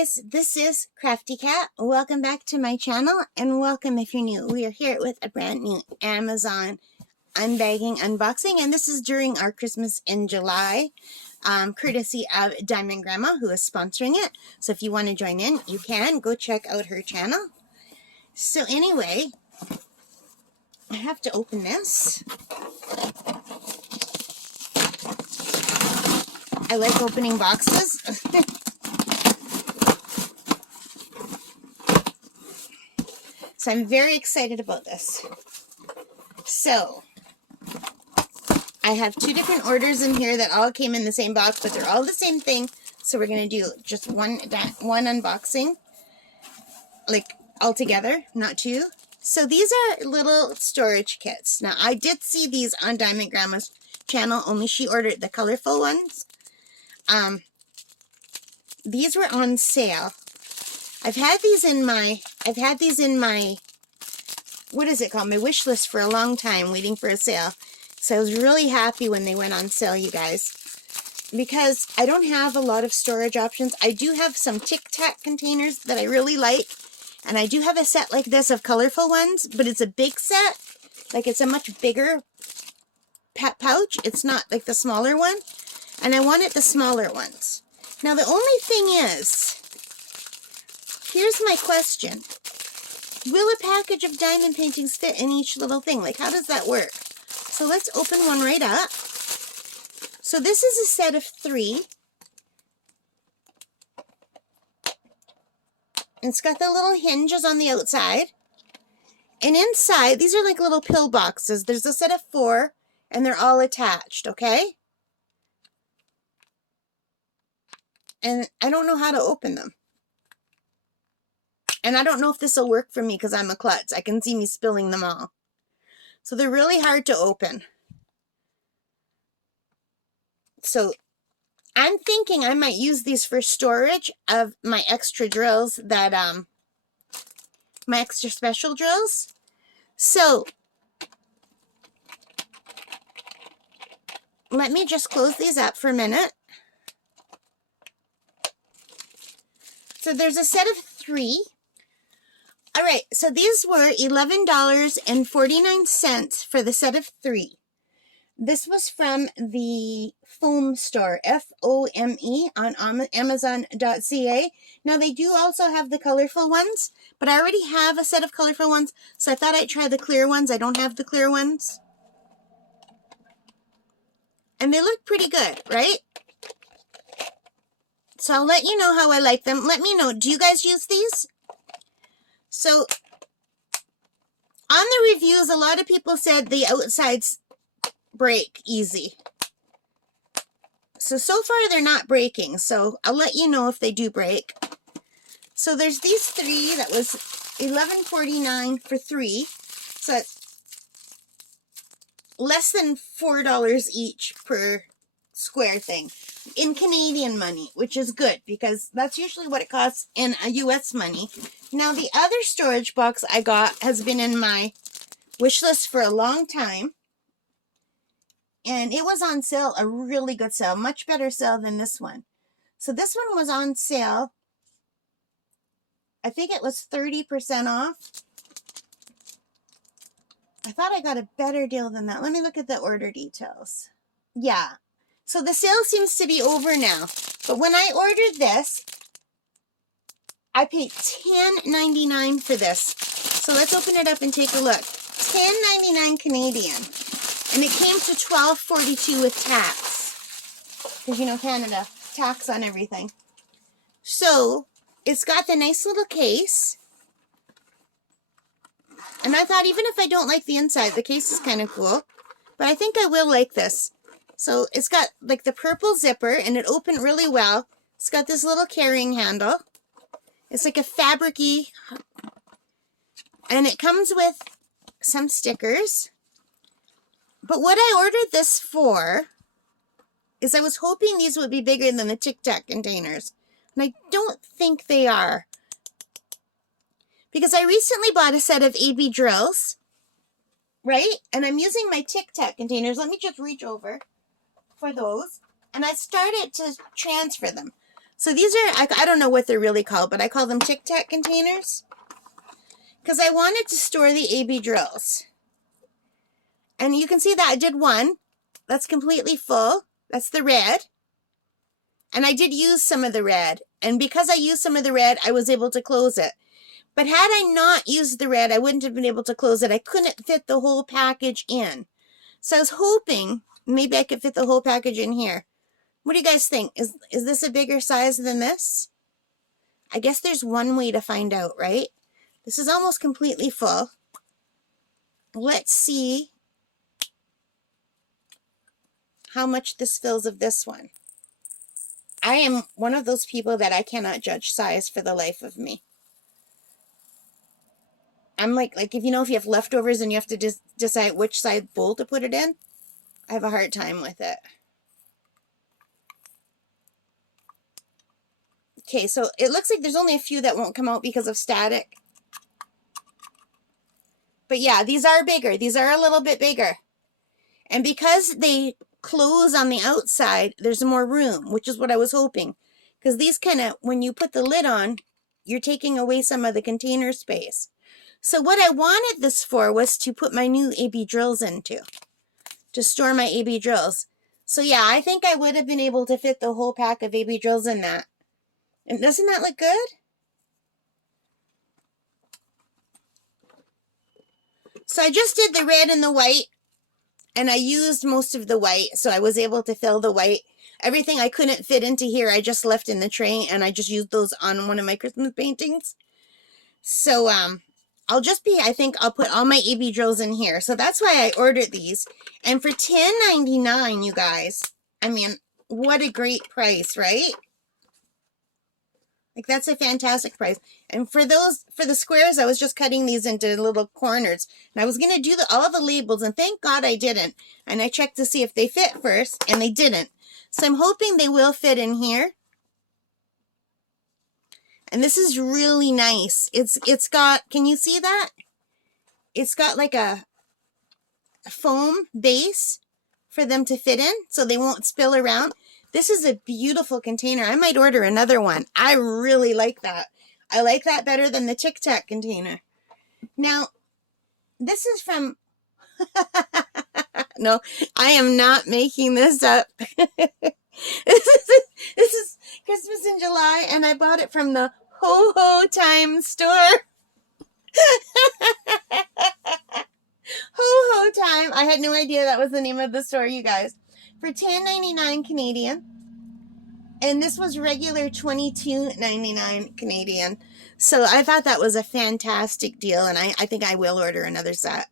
guys, this is Crafty Cat. Welcome back to my channel, and welcome if you're new. We are here with a brand new Amazon unbagging unboxing, and this is during our Christmas in July, courtesy of Diamond Grandma, who is sponsoring it. So if you want to join in, you can. Go check out her channel. So anyway, I have to open this. I like opening boxes. So I'm very excited about this. So I have two different orders in here that all came in the same box, but they're all the same thing. So we're going to do just one unboxing, like all together, not two. So these are little storage kits. Now I did see these on Diamond Grandma's channel, only she ordered the colorful ones. These were on sale. I've had these in my, what is it called? My wish list for a long time, waiting for a sale. So I was really happy when they went on sale, you guys. Because I don't have a lot of storage options. I do have some Tic Tac containers that I really like. And I do have a set like this of colorful ones, but it's a big set. Like it's a much bigger pouch. It's not like the smaller one. And I wanted the smaller ones. Now the only thing is, here's my question. Will a package of diamond paintings fit in each little thing? Like, how does that work? So let's open one right up. So this is a set of 3. It's got the little hinges on the outside. And inside, these are like little pill boxes. There's a set of 4, and they're all attached, okay? And I don't know how to open them. And I don't know if this will work for me because I'm a klutz. I can see me spilling them all. So they're really hard to open. So I'm thinking I might use these for storage of my extra drills that, my extra special drills. So let me just close these up for a minute. So there's a set of 3. All right, so these were $11.49 for the set of 3. This was from the foam store, F-O-M-E, on Amazon.ca. Now, they do also have the colorful ones, but I already have a set of colorful ones, so I thought I'd try the clear ones. I don't have the clear ones. And they look pretty good, right? So I'll let you know how I like them. Let me know, do you guys use these? So, on the reviews, a lot of people said the outsides break easy. So far they're not breaking. So, I'll let you know if they do break. So, there's these 3. That was $11.49 for 3. So, that's less than $4 each per square thing. In Canadian money, which is good because that's usually what it costs in a US money. Now, the other storage box I got has been in my wish list for a long time. And it was on sale, a really good sale, much better sale than this one. So this one was on sale. I think it was 30% off. I thought I got a better deal than that. Let me look at the order details. Yeah. So the sale seems to be over now. But when I ordered this, I paid $10.99 for this. So let's open it up and take a look. $10.99 Canadian. And it came to $12.42 with tax. Because, you know, Canada, tax on everything. So, it's got the nice little case. And I thought even if I don't like the inside, the case is kind of cool. But I think I will like this. So, it's got like the purple zipper and it opened really well. It's got this little carrying handle. It's like a fabric-y. And it comes with some stickers. But what I ordered this for is I was hoping these would be bigger than the Tic Tac containers. And I don't think they are. Because I recently bought a set of AB drills. Right? And I'm using my Tic Tac containers. Let me just reach over for those. And I started to transfer them. So these are, I don't know what they're really called, but I call them Tic Tac containers. Because I wanted to store the AB drills. And you can see that I did one. That's completely full. That's the red. And I did use some of the red. And because I used some of the red, I was able to close it. But had I not used the red, I wouldn't have been able to close it. I couldn't fit the whole package in. So I was hoping maybe I could fit the whole package in here. What do you guys think? Is this a bigger size than this? I guess there's one way to find out, right? This is almost completely full. Let's see how much this fills of this one. I am one of those people that I cannot judge size for the life of me. I'm like if you have leftovers and you have to decide which side bowl to put it in, I have a hard time with it. Okay, so it looks like there's only a few that won't come out because of static. But yeah, these are bigger. These are a little bit bigger. And because they close on the outside, there's more room, which is what I was hoping. Because these kind of, when you put the lid on, you're taking away some of the container space. So what I wanted this for was to put my new AB drills into, to store my AB drills. So yeah, I think I would have been able to fit the whole pack of AB drills in that. And doesn't that look good? So I just did the red and the white, and I used most of the white, so I was able to fill the white. Everything I couldn't fit into here, I just left in the tray, and I just used those on one of my Christmas paintings. So, I think I'll put all my AB drills in here. So that's why I ordered these. And for $10.99, you guys, I mean, what a great price, right? Like, that's a fantastic price. And for the squares, I was just cutting these into little corners. And I was going to do all the labels, and thank God I didn't. And I checked to see if they fit first, and they didn't. So I'm hoping they will fit in here. And this is really nice. It's got, can you see that? It's got like a foam base for them to fit in so they won't spill around. This is a beautiful container. I might order another one. I really like that. I like that better than the Tic Tac container. Now, this is from... No, I am not making this up. This is Christmas in July, and I bought it from the Ho Ho Time store. Ho Ho Time. I had no idea that was the name of the store, you guys. For $10.99 Canadian. And this was regular $22.99 Canadian. So I thought that was a fantastic deal, and I think I will order another set.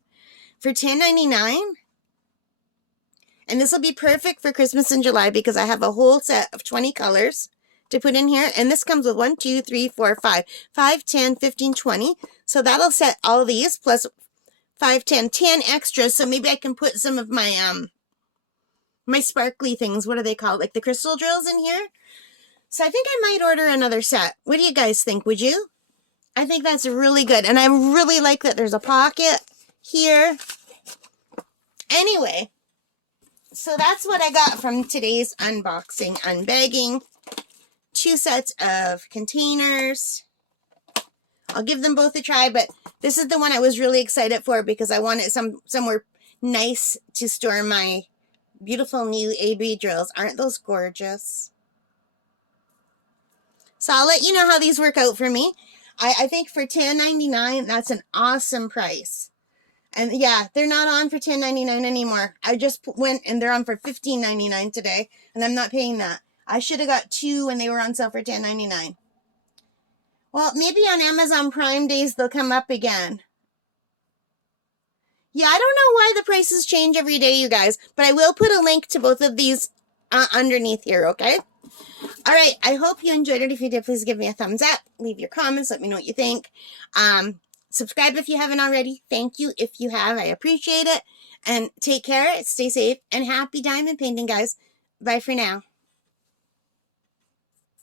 For $10.99. And this will be perfect for Christmas in July because I have a whole set of 20 colors to put in here. And this comes with 1, 2, 3, 4, 5. 5, 10, 15, 20. So that'll set all these plus 5, 10 extras. So maybe I can put some of my my sparkly things. What are they called? Like the crystal drills in here. So I think I might order another set. What do you guys think? Would you? I think that's really good. And I really like that there's a pocket here. Anyway. So that's what I got from today's unboxing, unbagging. 2 sets of containers. I'll give them both a try, but this is the one I was really excited for because I wanted somewhere nice to store my beautiful new AB drills. Aren't those gorgeous? So I'll let you know how these work out for me. I think for $10.99, that's an awesome price. And yeah, they're not on for $10.99 anymore. I just went and they're on for $15.99 today, and I'm not paying that. I should have got 2 when they were on sale for $10.99. Well, maybe on Amazon Prime days they'll come up again. Yeah, I don't know why the prices change every day, you guys, but I will put a link to both of these underneath here, okay? All right, I hope you enjoyed it. If you did, please give me a thumbs up. Leave your comments. Let me know what you think. Subscribe if you haven't already. Thank you if you have. I appreciate it. And take care. Stay safe. And happy diamond painting, guys. Bye for now.